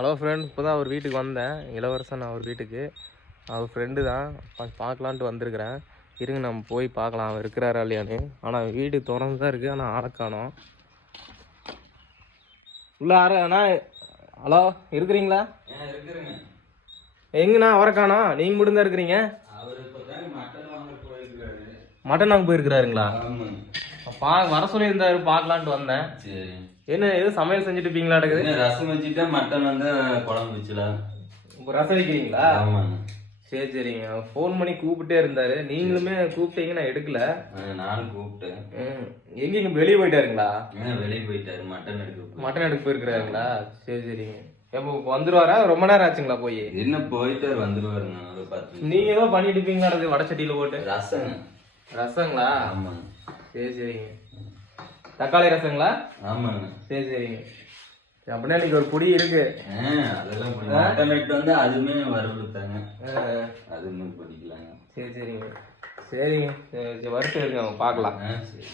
Hello friend, இப்போ தான் அவர் வீட்டுக்கு வந்தேன். இளவரசன் அவர் வீட்டுக்கு. அவர் ஃப்ரெண்டு தான். பார்க்கலான்ட்டு வந்திருக்கிறேன். இருங்க நம்ம போய் பார்க்கலாம் அவர் இருக்கிறாரா இல்லையான்னு. ஆனால் வீடு திறந்து தான் இருக்குது, ஆனால் ஆளை காணோம். உள்ள அண்ணா, ஹலோ இருக்கிறீங்களா? எங்கண்ணா அவரை காணோம்? நீங்கள் மட்டும் தான் இருக்கிறீங்க. மட்டன் வாங்க போயிருக்கிறாருங்களா? வர சொல்லியிருந்தாரு, பார்க்கலான்ட்டு வந்தேன். சரி, என்ன எதுவும் சமையல் செஞ்சுட்டு இருப்பீங்களா? ரசம் வச்சுட்டா மட்டன் வந்து குழம்பு வச்சுலாம். இப்போ ரசம் வைக்கிறீங்களா? ஆமாங்க. சரி சரிங்க. ஃபோன் பண்ணி கூப்பிட்டே இருந்தாரு, நீங்களுமே கூப்பிட்டீங்க, நான் எடுக்கல. நானும் கூப்பிட்டேன். எங்க வெளியே போயிட்டாருங்களா? வெளியே போயிட்டாரு, மட்டன் எடுக்க போயிருக்கிறாருங்களா? சரி சரிங்க. எப்போ வந்துருவாரா? ரொம்ப நேரம் ஆச்சுங்களா போய்? என்ன போயிட்டாரு, வந்துருவாருங்க. நீங்க ஏதோ பண்ணிட்டு இருப்பீங்களா வடை சட்டியில போட்டு? ரசங்களா? ஆமாங்க. சரி சரிங்க. தக்காளி ரசங்களா? ஆமாங்க. சரி சரிங்க. அப்படின்னா இன்னைக்கு ஒரு பொடி இருக்கு. அதெல்லாம் மட்டன் எடுத்து வந்து அதுவுமே வறுத்தாங்க, அதுவுமே பிடிக்கலாங்க. சரி சரிங்க. சரிங்க, வறுத்து இருங்க, பார்க்கலாம். சரி.